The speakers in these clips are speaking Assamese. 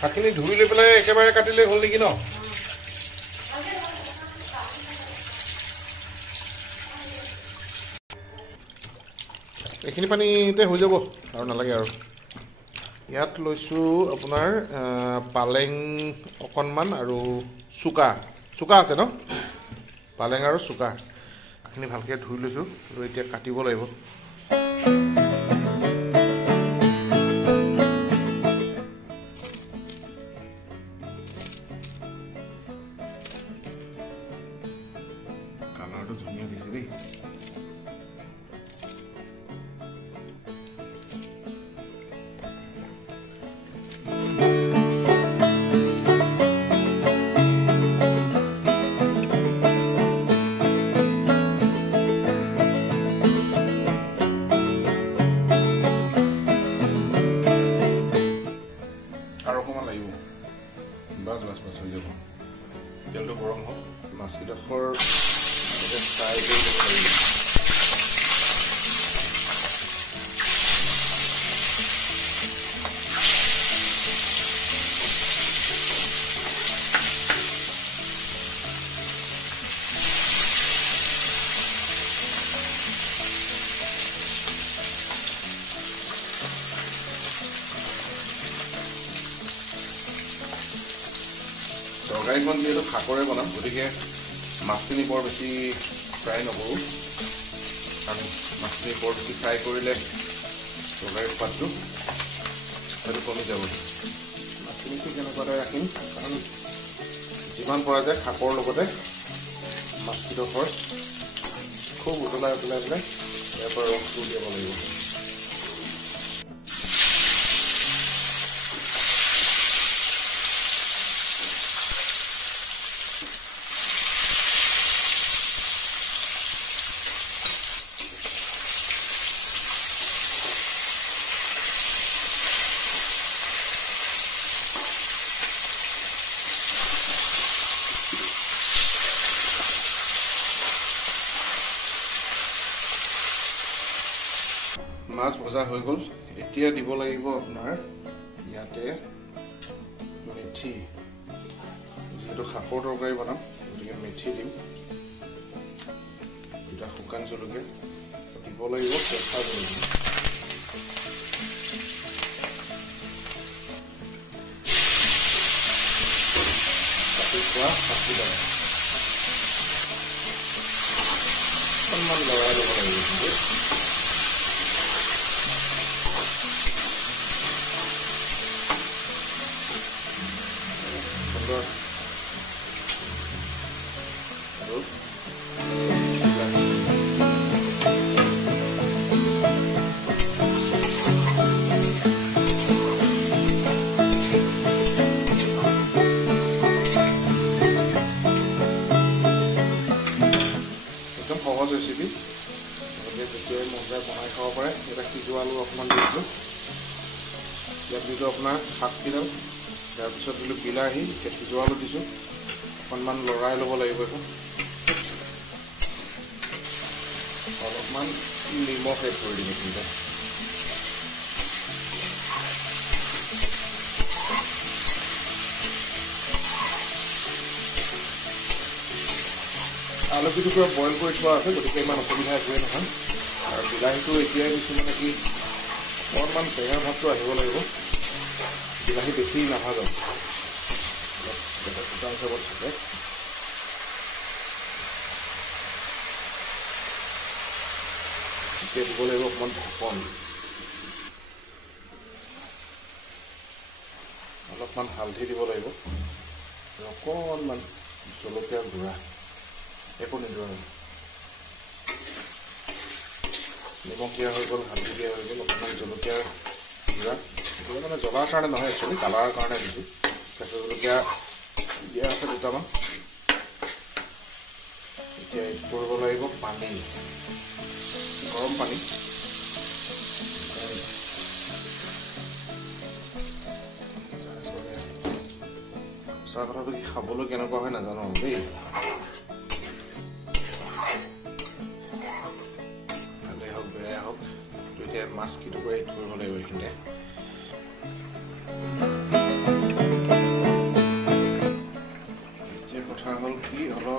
শাকখিনি ধুই লৈ পেলাই একেবাৰে কাটিলে হ'ল নেকি ন? এইখিনি পানীতে হৈ যাব আৰু নালাগে আৰু। ইয়াত লৈছোঁ আপোনাৰ পালেং অকণমান আৰু চুকা আছে ন? পালেং আৰু চুকা এইখিনি ভালকৈ ধুই লৈছোঁ আৰু এতিয়া কাটিব লাগিব। কালাৰটো ধুনীয়া দিছে দেই। বাছ হৈ যাব। তেলটো গৰম হওক, মাছকেইডোখৰ ফ্ৰাই কৰি ল'ব লাগিব। তৰকাৰীখন যিহেতু শাকৰে বনাম, গতিকে মাছখিনি বৰ বেছি ফ্ৰাই নকৰোঁ, কাৰণ মাছখিনি বৰ বেছি ফ্ৰাই কৰিলে তৰকাৰীৰ সোৱাদটো সেইটো কমি যাব। মাছখিনি ঠিক এনেকুৱাতে ৰাখিম, কাৰণ যিমান পৰা যায় শাকৰ লগতে মাছকেইডোখৰ খুব উতলাই পেলাই ইয়াৰ পৰা ৰসটো উলিয়াব লাগিব। মাছ ভজা হৈ গ'ল। এতিয়া দিব লাগিব আপোনাৰ ইয়াতে মেথি, যিহেতু শাকৰ তৰকাৰী বনাম গতিকে মেথি দিম, দুটা শুকান জলকীয়া দিব লাগিব, কেঁচা জলকীয়া কাটি থোৱা পাচিদালি অকণমান লৰাই ল'ব লাগিব। একদম সহজ ৰেচিপি, গতিকে যেতিয়াই মন যায় বনাই খাব পাৰে। এটা সিজোৱা আলু অকণমান দি দিলোঁ, ইয়াত দিলোঁ আপোনাৰ শাককেইডাল, তাৰপিছত দিলোঁ বিলাহী, এতিয়া সিজোৱা আলু দিছোঁ, অকণমান লৰাই ল'ব লাগিব। এইটো অলপমান নিমখ এড কৰি দিম এইখিনিতে। আলুখিনি পুৰা বইল কৰি থোৱা আছে, গতিকে ইমান অসুবিধা একোৱেই নহয়। আৰু বিলাহীটো এতিয়াই দিছোঁ মানে কি অকণমান টেঙা ভাৱটো আহিব লাগিব, বিলাহী বেছি নাভাজক, যাতে শুকান হিচাপত থাকে। এতিয়া দিব লাগিব অকণমান ঢাকন, অলপমান হালধি দিব লাগিব আৰু অকণমান জলকীয়াৰ গুড়া, একো নিদিওঁ আৰু। নিমখ দিয়া হৈ গ'ল, হালধি দিয়া হৈ গ'ল, অকণমান জলকীয়াৰ গুড়া, সেইটো মানে জ্বলাৰ কাৰণে নহয়, একচুৱেলি কালাৰৰ কাৰণে দিছোঁ। কেঁচা জলকীয়া দিয়া আছে দুটামান। এতিয়া এড কৰিব লাগিব পানী, গৰম পানী। সঁচা কথাটো কি খাবলৈ কেনেকুৱা হয় নাজানো দেই, ভালেই হওক বেয়াই হওক। এতিয়া মাছ কেইটুকুৰা এড কৰিব লাগিব এইখিনিতে।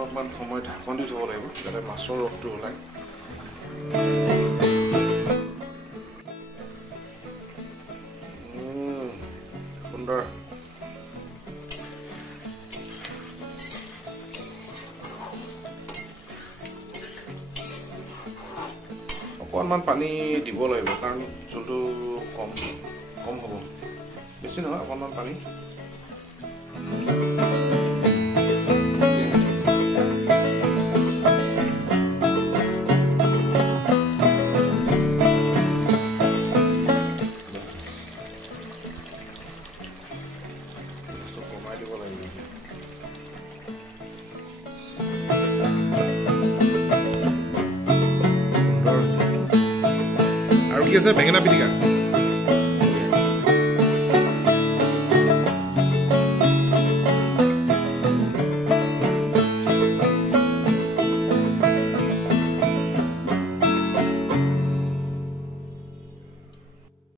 অলপমান সময় ঢাকন দি থ'ব লাগিব যাতে মাছৰ ৰসটো ওলায় সুন্দৰ অকণমান পানী দিব লাগিব কাৰণ জলটো কম হ'ব বেছি নহয় অকণমান পানী কমাই দিব লাগিব আৰু কি আছে বেঙেনা পিটিকা